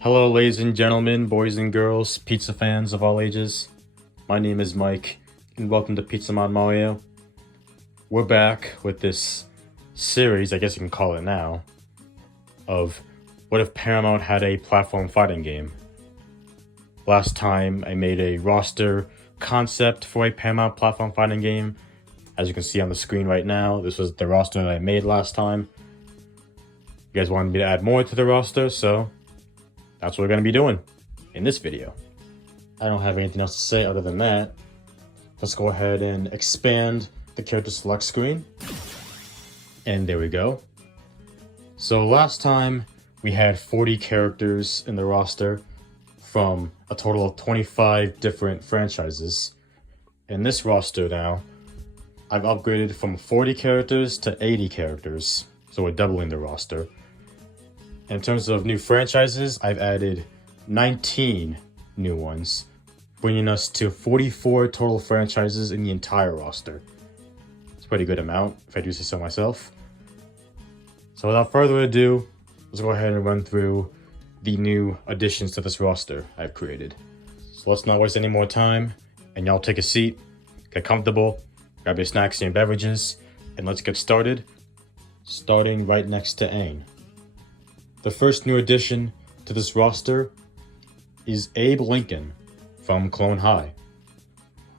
Hello, ladies and gentlemen, boys and girls, pizza fans of all ages. My name is Mike, and welcome to Pizza Mod Mario. We're back with this series, I guess you can call it now, of what if Paramount had a platform fighting game. Last time, I made a roster concept for a Paramount platform fighting game. As you can see on the screen right now, this was the roster that I made last time. You guys wanted me to add more to the roster, so that's what we're going to be doing in this video. I don't have anything else to say other than that. Let's go ahead and expand the character select screen. And there we go. So last time we had 40 characters in the roster from a total of 25 different franchises. In this roster now, I've upgraded from 40 characters to 80 characters. So we're doubling the roster. In terms of new franchises, I've added 19 new ones, bringing us to 44 total franchises in the entire roster. It's a pretty good amount, if I do say so myself. So without further ado, let's go ahead and run through the new additions to this roster I've created. So let's not waste any more time, and y'all take a seat, get comfortable, grab your snacks and your beverages, and let's get started, starting right next to Aang. The first new addition to this roster is Abe Lincoln from Clone High.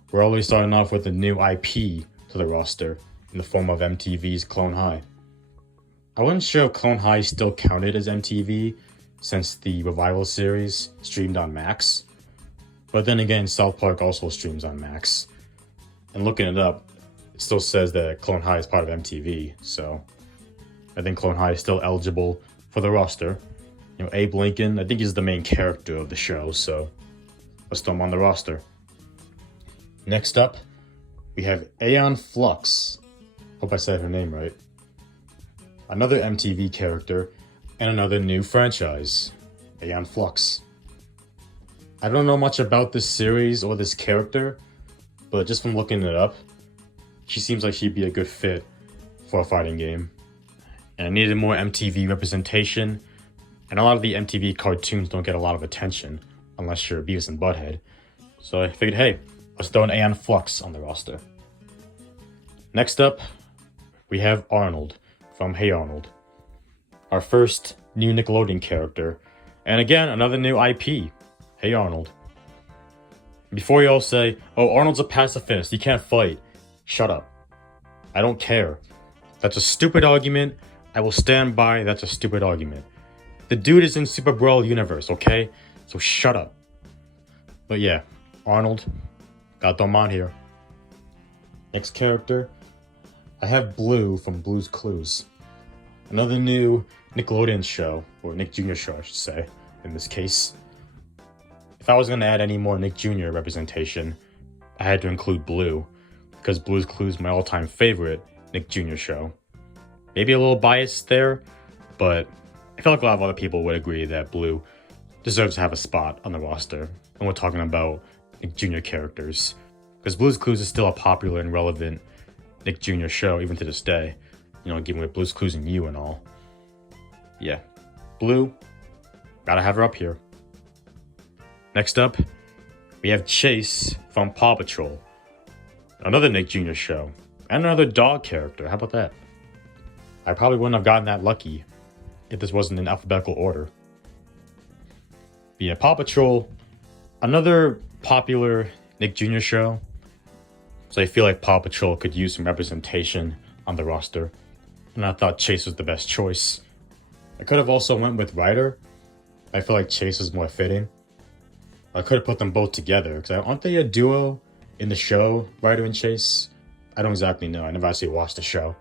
We're already starting off with a new IP to the roster in the form of MTV's Clone High. I wasn't sure if Clone High still counted as MTV since the Revival series streamed on Max. But then again, South Park also streams on Max. And looking it up, it still says that Clone High is part of MTV, so I think Clone High is still eligible for the roster. You know, Abe Lincoln, I think he's the main character of the show, so let's throw him on the roster. Next up, we have Aeon Flux. Hope I said her name right. Another MTV character and another new franchise, Aeon Flux. I don't know much about this series or this character, but just from looking it up, she seems like she'd be a good fit for a fighting game. And I needed more MTV representation, and a lot of the MTV cartoons don't get a lot of attention unless you're Beavis and Butthead. So I figured, hey, let's throw an Aeon Flux on the roster. Next up, we have Arnold from Hey Arnold, our first new Nickelodeon character, and again, another new IP, Hey Arnold. Before you all say, oh, Arnold's a pacifist, he can't fight, shut up. I don't care. That's a stupid argument. I will stand by that's a stupid argument. The dude is in Super Brawl universe, okay? So shut up. But yeah, Arnold, got them on here. Next character, I have Blue from Blue's Clues. Another new Nickelodeon show, or Nick Jr. show I should say, in this case. If I was going to add any more Nick Jr. representation, I had to include Blue, because Blue's Clues is my all-time favorite Nick Jr. show. Maybe a little biased there, but I feel like a lot of other people would agree that Blue deserves to have a spot on the roster when we're talking about Nick Jr. characters. Because Blue's Clues is still a popular and relevant Nick Jr. show, even to this day. You know, given with Blue's Clues and You and all. Yeah, Blue, gotta have her up here. Next up, we have Chase from Paw Patrol. Another Nick Jr. show, and another dog character, how about that? I probably wouldn't have gotten that lucky if this wasn't in alphabetical order. But yeah, Paw Patrol, another popular Nick Jr. show. So I feel like Paw Patrol could use some representation on the roster. And I thought Chase was the best choice. I could have also went with Ryder. I feel like Chase is more fitting. I could have put them both together, because aren't they a duo in the show, Ryder and Chase? I don't exactly know. I never actually watched the show.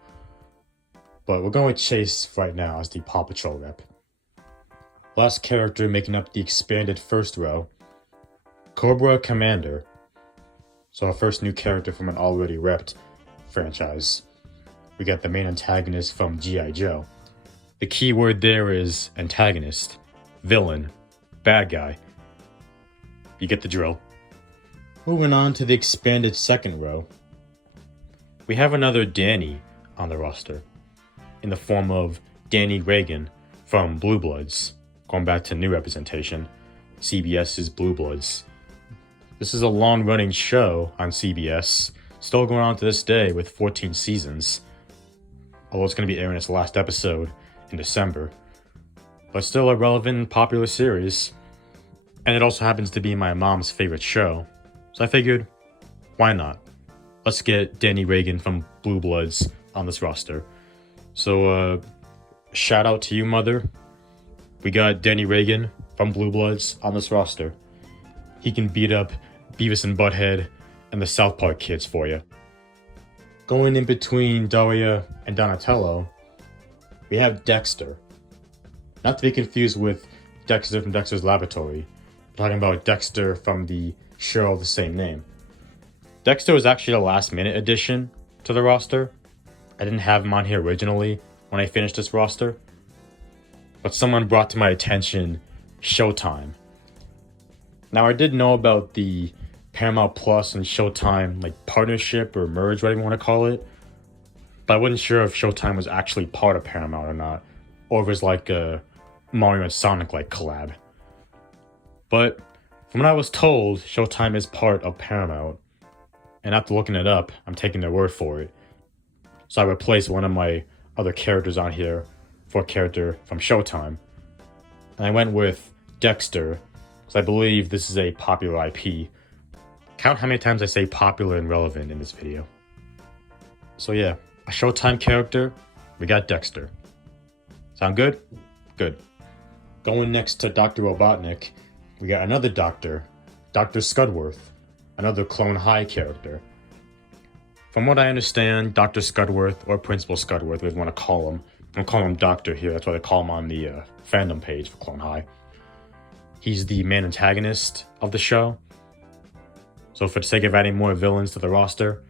But we're going with Chase right now as the Paw Patrol rep. Last character making up the expanded first row, Cobra Commander. So our first new character from an already repped franchise. We got the main antagonist from G.I. Joe. The key word there is antagonist, villain, bad guy. You get the drill. Moving on to the expanded second row, we have another Danny on the roster, in the form of Danny Reagan from Blue Bloods. going back to new representation, CBS's Blue Bloods. This is a long-running show on CBS, still going on to this day with 14 seasons, although it's going to be airing its last episode in December. But still a relevant and popular series, and it also happens to be my mom's favorite show, so I figured, why not? Let's get Danny Reagan from Blue Bloods on this roster. So, shout out to you, Mother. We got Danny Reagan from Blue Bloods on this roster. He can beat up Beavis and Butthead and the South Park kids for you. Going in between Daria and Donatello, we have Dexter. Not to be confused with Dexter from Dexter's Laboratory. I'm talking about Dexter from the show of the same name. Dexter was actually a last-minute addition to the roster. I didn't have him on here originally when I finished this roster, but someone brought to my attention Showtime. Now, I did know about the Paramount Plus and Showtime partnership or merge, whatever you want to call it, but I wasn't sure if Showtime was actually part of Paramount or not, or if it was like a Mario and Sonic collab. But from what I was told, Showtime is part of Paramount, and after looking it up, I'm taking their word for it. So I replaced one of my other characters on here for a character from Showtime. And I went with Dexter, because I believe this is a popular IP. Count how many times I say popular and relevant in this video. So yeah, a Showtime character, we got Dexter. Sound good? Good. Going next to Dr. Robotnik, we got another doctor, Dr. Scudworth, another Clone High character. From what I understand, Dr. Scudworth, or Principal Scudworth, if you want to call him. I'm going to call him Doctor here, that's why they call him on the fandom page for Clone High. He's the main antagonist of the show. So for the sake of adding more villains to the roster,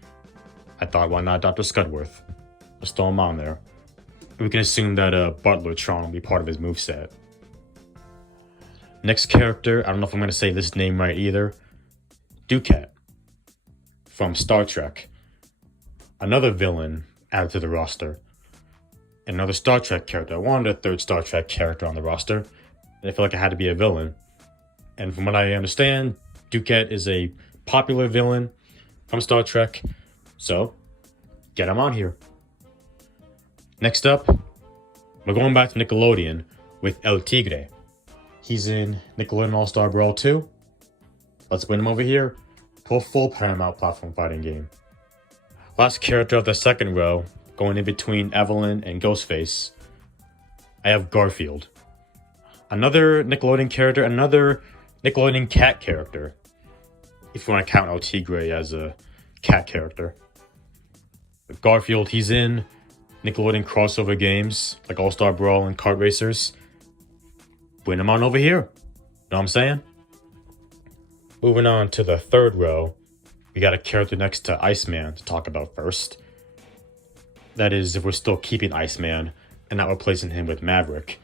I thought, why not Dr. Scudworth? Let's throw him on there. We can assume that Butlertron will be part of his moveset. Next character, I don't know if I'm going to say this name right either. Dukat from Star Trek. Another villain added to the roster. Another Star Trek character. I wanted a third Star Trek character on the roster, and I feel like it had to be a villain. And from what I understand, Dukat is a popular villain from Star Trek, so get him on here. Next up, we're going back to Nickelodeon with El Tigre. He's in Nickelodeon All-Star Brawl 2. Let's bring him over here to a full Paramount platform fighting game. Last character of the second row, going in between Evelyn and Ghostface, I have Garfield. Another Nickelodeon character, another Nickelodeon cat character, if you want to count El Tigre as a cat character. But Garfield, he's in Nickelodeon crossover games like All-Star Brawl and Kart Racers. Bring him on over here. Know what I'm saying? Moving on to the third row, we got a character next to Iceman to talk about first. That is, if we're still keeping Iceman and not replacing him with Maverick.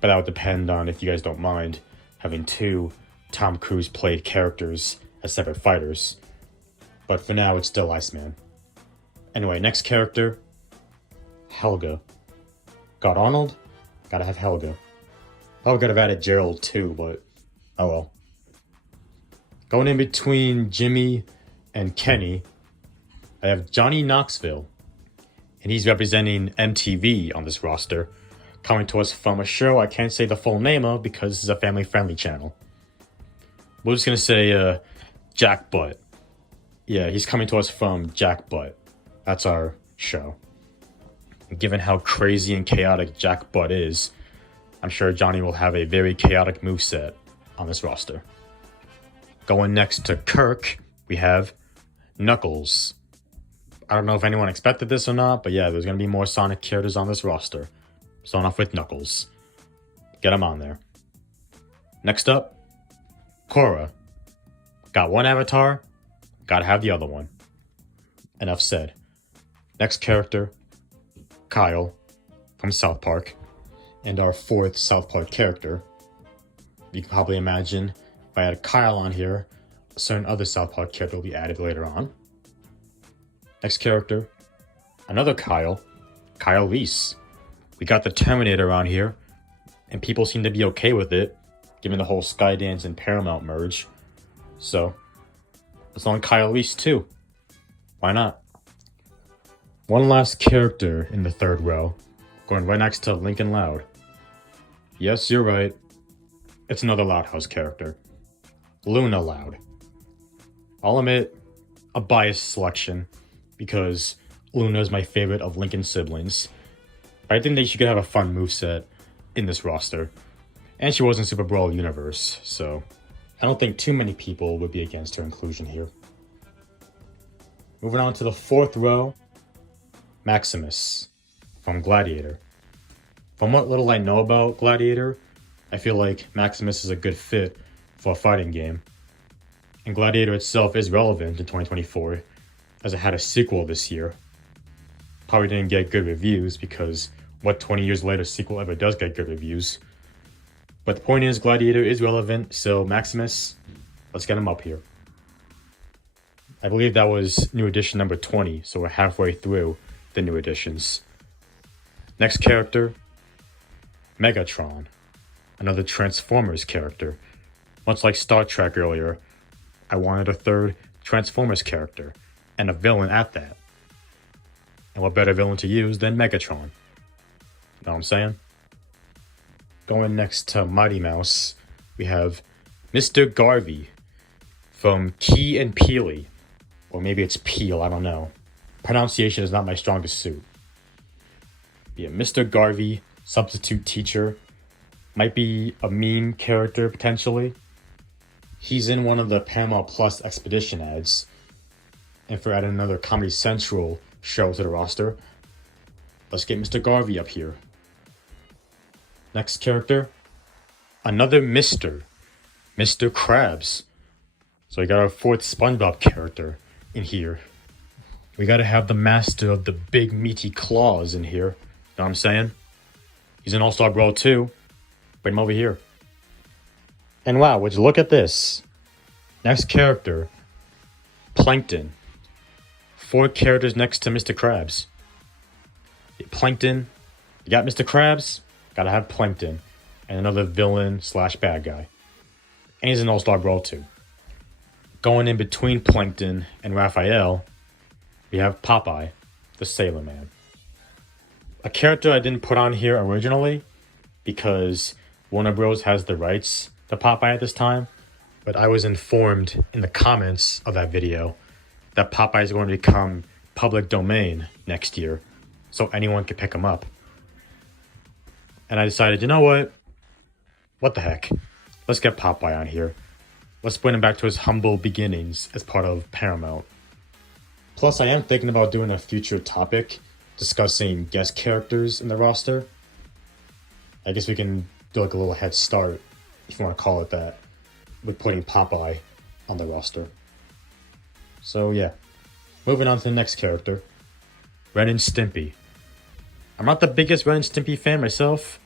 But that would depend on if you guys don't mind having two Tom Cruise played characters as separate fighters. But for now, it's still Iceman. Anyway, next character, Helga. Got Arnold? Gotta have Helga. Oh, could have added Gerald too, but oh well. Going in between Jimmy and Kenny, I have Johnny Knoxville, and he's representing MTV on this roster, coming to us from a show I can't say the full name of because this is a family-friendly channel. We're just gonna say Jack Butt. Yeah, he's coming to us from Jack Butt. That's our show. Given how crazy and chaotic Jack Butt is, I'm sure Johnny will have a very chaotic moveset on this roster. Going next to Kirk, we have Knuckles. I don't know if anyone expected this or not, but yeah, there's going to be more Sonic characters on this roster. Starting off with Knuckles. Get him on there. Next up, Korra. Got one avatar, gotta have the other one. Enough said. Next character, Kyle from South Park. And our fourth South Park character. You can probably imagine if I had Kyle on here, a certain other South Park character will be added later on. Next character, another Kyle, Kyle Reese. We got the Terminator on here, and people seem to be okay with it, given the whole Skydance and Paramount merge. So, it's on Kyle Reese too. Why not? One last character in the third row, going right next to Lincoln Loud. Yes, you're right. It's another Loud House character. Luna Loud. I'll admit, a biased selection, because Luna is my favorite of Lincoln's siblings. But I think that she could have a fun moveset in this roster. And she was in Super Brawl universe, so I don't think too many people would be against her inclusion here. Moving on to the fourth row, Maximus from Gladiator. From what little I know about Gladiator, I feel like Maximus is a good fit for a fighting game. And Gladiator itself is relevant in 2024, as it had a sequel this year. Probably didn't get good reviews, because what 20 years later sequel ever does get good reviews? But the point is, Gladiator is relevant, so Maximus, let's get him up here. I believe that was new edition number 20, so we're halfway through the new editions. Next character, Megatron, another Transformers character. Much like Star Trek earlier, I wanted a third Transformers character, and a villain at that. And what better villain to use than Megatron? Know what I'm saying? Going next to Mighty Mouse, we have Mr. Garvey from Key and Peele. Or maybe it's Peel, I don't know. Pronunciation is not my strongest suit. Yeah, Mr. Garvey, substitute teacher. Might be a meme character, potentially. He's in one of the Paramount Plus Expedition ads. And for adding another Comedy Central show to the roster, let's get Mr. Garvey up here. Next character, another Mr. Krabs. So we got our fourth SpongeBob character in here. We gotta have the master of the big meaty claws in here. Know what I'm saying? He's in All-Star Brawl too. Bring him over here. And wow, would you look at this? Next character, Plankton. 4 characters next to Mr. Krabs. Plankton, you got Mr. Krabs, gotta have Plankton. And another villain / bad guy. And he's in All-Star Brawl too. Going in between Plankton and Raphael, we have Popeye, the Sailor Man. A character I didn't put on here originally because Warner Bros. Has the rights to Popeye at this time, but I was informed in the comments of that video that Popeye is going to become public domain next year, so anyone can pick him up. And I decided, you know what? What the heck? Let's get Popeye on here. Let's bring him back to his humble beginnings as part of Paramount. Plus, I am thinking about doing a future topic discussing guest characters in the roster. I guess we can do like a little head start, if you want to call it that, with putting Popeye on the roster. So yeah, moving on to the next character, Ren and Stimpy. I'm not the biggest Ren and Stimpy fan myself.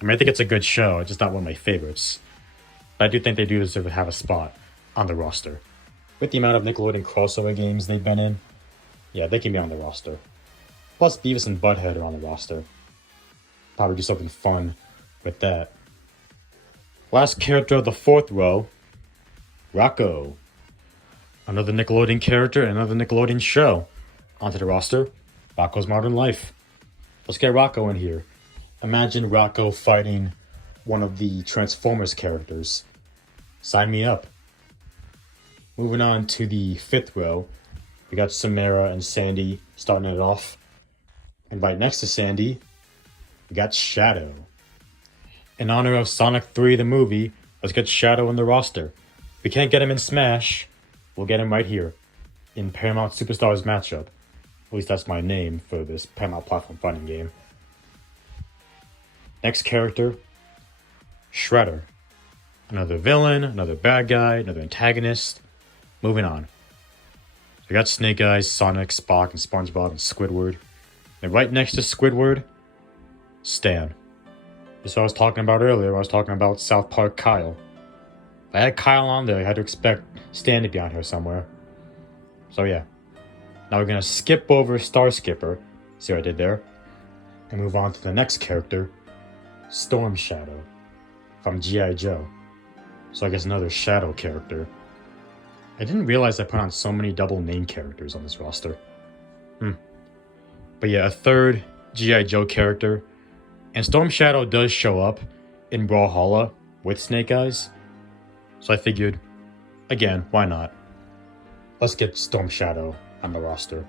I mean, I think it's a good show, it's just not one of my favorites. But I do think they do deserve to have a spot on the roster. With the amount of Nickelodeon crossover games they've been in, yeah, they can be on the roster. Plus, Beavis and Butthead are on the roster. Probably do something fun with that. Last character of the fourth row, Rocco. Another Nickelodeon character and another Nickelodeon show. Onto the roster, Rocco's Modern Life. Let's get Rocco in here. Imagine Rocco fighting one of the Transformers characters. Sign me up. Moving on to the fifth row, we got Samara and Sandy starting it off. And right next to Sandy, we got Shadow. In honor of Sonic 3 the movie, let's get Shadow in the roster. If we can't get him in Smash, we'll get him right here in Paramount Superstars matchup. At least that's my name for this Paramount platform fighting game. Next character, Shredder. Another villain, another bad guy, another antagonist. Moving on. We got Snake Eyes, Sonic, Spock, and SpongeBob, and Squidward. And right next to Squidward, Stan. This is what I was talking about earlier. I was talking about South Park Kyle. If I had Kyle on there, I had to expect Stan to be on here somewhere. So yeah. Now we're going to skip over Star Skipper. See what I did there? And move on to the next character, Storm Shadow. from G.I. Joe. So I guess another Shadow character. I didn't realize I put on so many double name characters on this roster. But yeah, a third G.I. Joe character. And Storm Shadow does show up in Brawlhalla with Snake Eyes. So I figured, again, why not? Let's get Storm Shadow on the roster.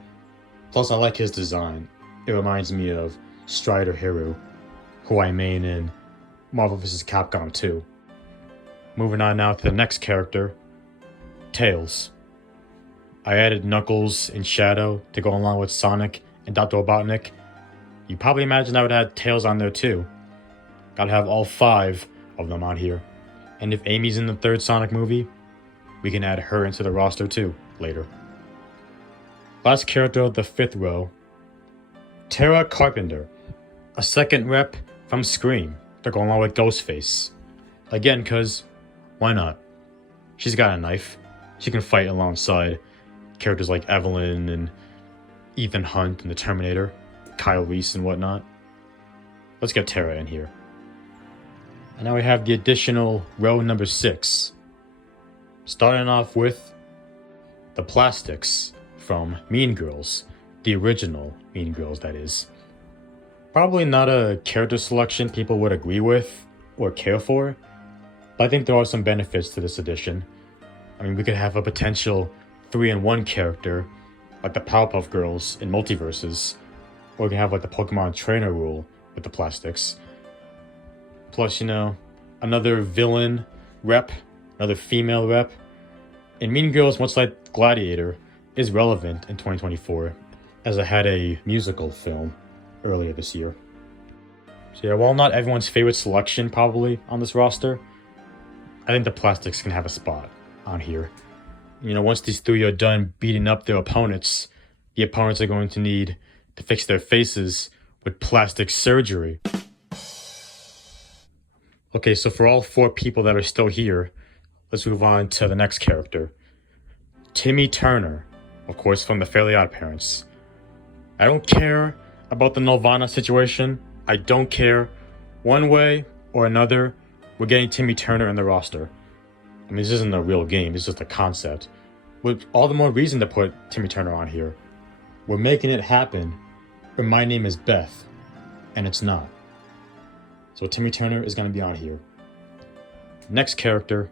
Plus, I like his design. It reminds me of Strider Hero, who I main in Marvel vs. Capcom 2. Moving on now to the next character, Tails. I added Knuckles and Shadow to go along with Sonic and Dr. Robotnik. You probably imagine I would add Tails on there too. Gotta have all 5 of them on here. And if Amy's in the third Sonic movie, we can add her into the roster too later. Last character of the 5th row, Tara Carpenter, a second rep from Scream to go along with Ghostface. Again, cause why not? She's got a knife. She can fight alongside characters like Evelyn and Ethan Hunt and the Terminator, Kyle Reese and whatnot. Let's get Tara in here. And now we have the additional row number 6. Starting off with the Plastics from Mean Girls. The original Mean Girls, that is. Probably not a character selection people would agree with or care for, but I think there are some benefits to this edition. I mean, we could have a potential 3-in-1 character, like the Powerpuff Girls in Multiverses, or we can have like the Pokemon Trainer rule with the Plastics. Plus, another villain rep, another female rep. And Mean Girls, much like Gladiator, is relevant in 2024, as it had a musical film earlier this year. So yeah, while not everyone's favorite selection probably on this roster, I think the Plastics can have a spot on here. Once these 3 are done beating up their opponents, the opponents are going to need to fix their faces with plastic surgery. Okay, so for all 4 people that are still here, let's move on to the next character. Timmy Turner, of course from the Fairly Odd Parents. I don't care about the Nelvana situation. I don't care. One way or another, we're getting Timmy Turner in the roster. I mean, this isn't a real game, it's just a concept. With all the more reason to put Timmy Turner on here. We're making it happen, but my name is Beth, and it's not. So Timmy Turner is going to be on here. Next character,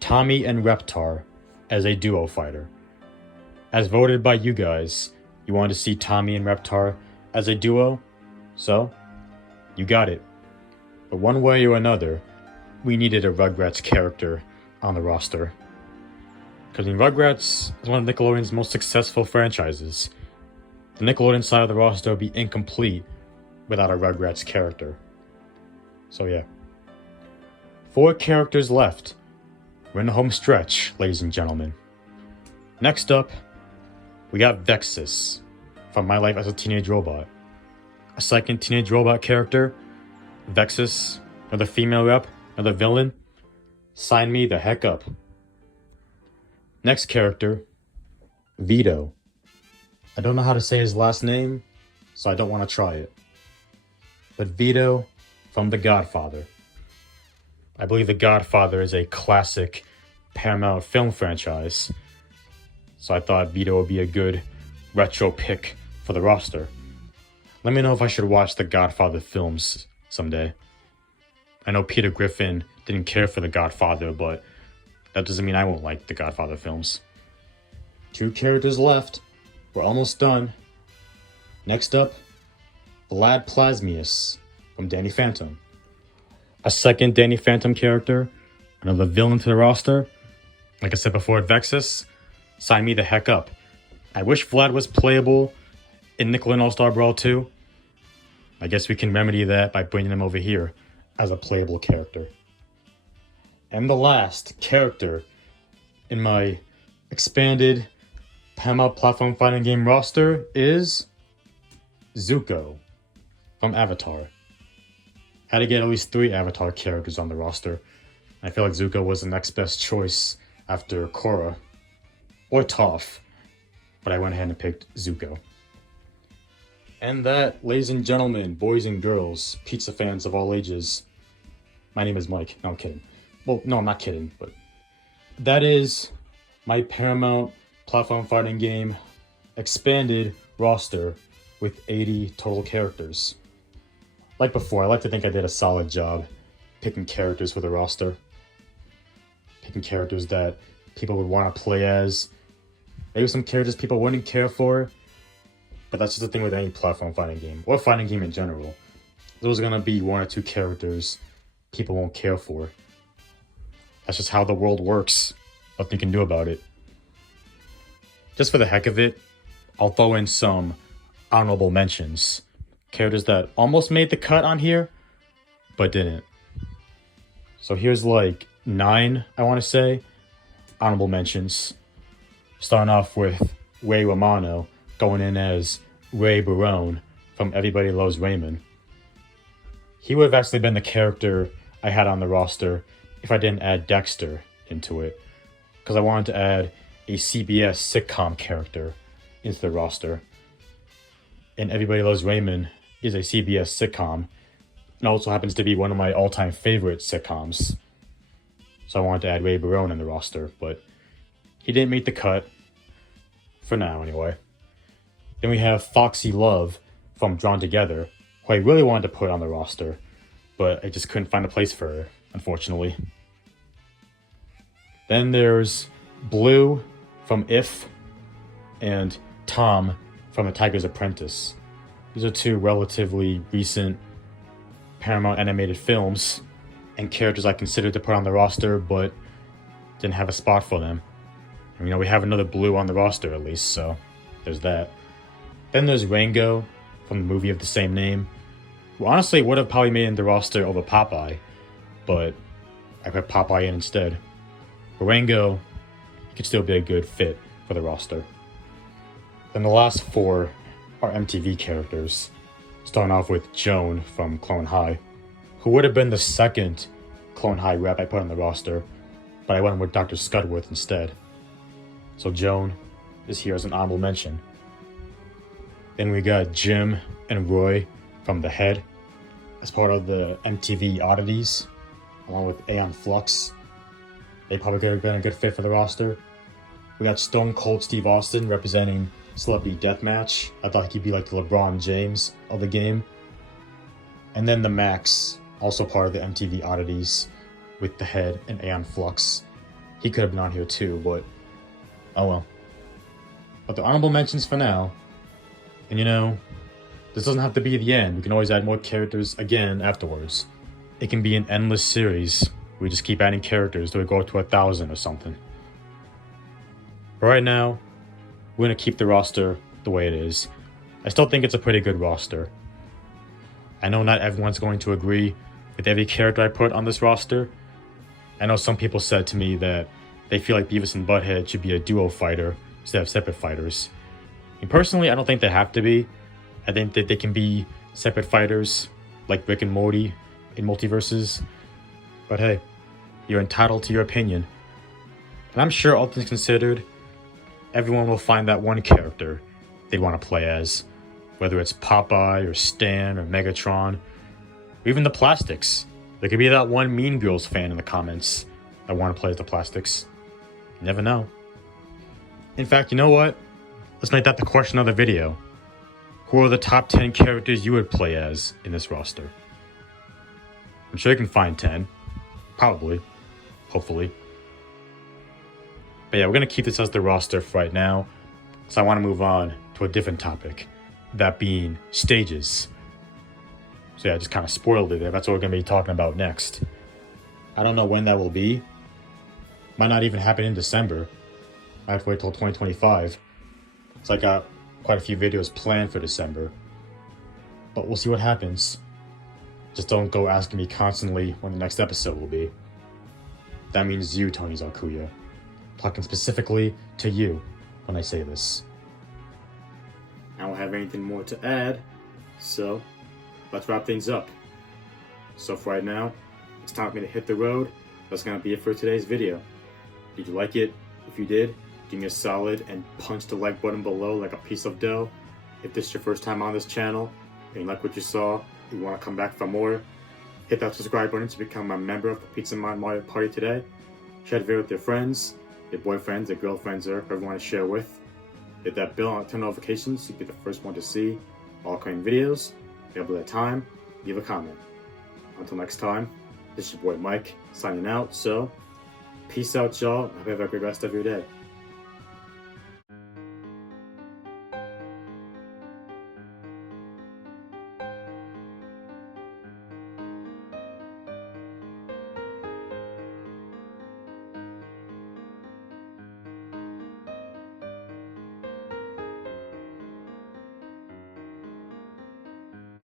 Tommy and Reptar as a duo fighter. As voted by you guys, you wanted to see Tommy and Reptar as a duo, so you got it. But one way or another, we needed a Rugrats character on the roster. Because Rugrats is one of Nickelodeon's most successful franchises. The Nickelodeon side of the roster would be incomplete without a Rugrats character. So yeah. 4 characters left. We're in the home stretch, ladies and gentlemen. Next up, we got Vexus from My Life as a Teenage Robot. A second Teenage Robot character, Vexus, another female rep, another villain. Sign me the heck up. Next character, Vito. I don't know how to say his last name, so I don't want to try it. But Vito from The Godfather. I believe The Godfather is a classic Paramount film franchise, so I thought Vito would be a good retro pick for the roster. Let me know if I should watch The Godfather films someday. I know Peter Griffin didn't care for The Godfather, but that doesn't mean I won't like The Godfather films. 2 characters left. We're almost done. Next up, Vlad Plasmius from Danny Phantom. A second Danny Phantom character, another villain to the roster. Like I said before at Vexus, sign me the heck up. I wish Vlad was playable in Nickelodeon All-Star Brawl 2. I guess we can remedy that by bringing him over here as a playable character. And the last character in my expanded Paramount platform fighting game roster is Zuko from Avatar. Had to get at least 3 Avatar characters on the roster. I feel like Zuko was the next best choice after Korra or Toph, but I went ahead and picked Zuko. And that, ladies and gentlemen, boys and girls, pizza fans of all ages, My name is Mike. No, I'm kidding. Well, no, I'm not kidding, but that is my Paramount platform fighting game expanded roster with 80 total characters. Like before, I like to think I did a solid job picking characters for the roster. Picking characters that people would want to play as. Maybe some characters people wouldn't care for, but that's just the thing with any platform fighting game, or fighting game in general. There's gonna be one or two characters people won't care for. That's just how the world works. Nothing you can do about it. Just for the heck of it, I'll throw in some honorable mentions. Characters that almost made the cut on here, but didn't. So here's like 9, I want to say, honorable mentions. Starting off with Ray Romano, going in as Ray Barone from Everybody Loves Raymond. He would have actually been the character I had on the roster if I didn't add Dexter into it, because I wanted to add a CBS sitcom character into the roster. And Everybody Loves Raymond is a CBS sitcom, and also happens to be one of my all-time favorite sitcoms. So I wanted to add Ray Barone in the roster, but he didn't make the cut, for now anyway. Then we have Foxy Love from Drawn Together, who I really wanted to put on the roster, but I just couldn't find a place for her, unfortunately. Then there's Blue from If, and Tom from The Tiger's Apprentice. These are 2 relatively recent Paramount animated films, and characters I considered to put on the roster, but didn't have a spot for them. And, we have another Blue on the roster at least, so there's that. Then there's Rango from the movie of the same name, who honestly would have probably made it in the roster over Popeye, but I put Popeye in instead. But Rango could still be a good fit for the roster. Then the last 4 are MTV characters, starting off with Joan from Clone High, who would have been the second Clone High rep I put on the roster, but I went with Dr. Scudworth instead. So Joan is here as an honorable mention. Then we got Jim and Roy from The Head as part of the MTV Oddities, along with Aeon Flux. They probably could have been a good fit for the roster. We got Stone Cold Steve Austin representing Celebrity Deathmatch. I thought he'd be like the LeBron James of the game. And then the Max, also part of the MTV Oddities, with The Head and Aeon Flux. He could have been on here too, but oh well. But the honorable mentions for now. And this doesn't have to be the end. We can always add more characters again afterwards. It can be an endless series. We just keep adding characters till we go to 1,000 or something. But right now, we're going to keep the roster the way it is. I still think it's a pretty good roster. I know not everyone's going to agree with every character I put on this roster. I know some people said to me that they feel like Beavis and Butthead should be a duo fighter instead of separate fighters. And personally, I don't think they have to be. I think that they can be separate fighters, like Rick and Morty in multiverses. But hey, you're entitled to your opinion. And I'm sure, all things considered, everyone will find that one character they'd want to play as. Whether it's Popeye, or Stan, or Megatron, or even the Plastics. There could be that one Mean Girls fan in the comments that want to play as the Plastics. You never know. In fact, you know what? Let's make that the question of the video. Who are the top 10 characters you would play as in this roster? I'm sure you can find 10. Probably. Hopefully. But yeah, we're going to keep this as the roster for right now. So I want to move on to a different topic. That being stages. So yeah, I just kind of spoiled it there. That's what we're going to be talking about next. I don't know when that will be. Might not even happen in December. I have to wait till 2025. So I got quite a few videos planned for December. But we'll see what happens. Just don't go asking me constantly when the next episode will be. That means you, Tony Zarkuya. Talking specifically to you when I say this. I don't have anything more to add, so let's wrap things up. So for right now, it's time for me to hit the road. That's going to be it for today's video. Did you like it? If you did, give me a solid and punch the like button below like a piece of dough. If this is your first time on this channel and you like what you saw, you want to come back for more, Hit that subscribe button to become a member of the Pizza Man Mario Party today. Share the video with your friends, your boyfriends, your girlfriends, or whoever you want to share with. Hit that bell and turn notifications so you get the first one to see all coming videos. If you have a little time, leave a comment. Until next time, this is your boy Mike signing out. So, peace out, y'all. I hope you have a great rest of your day.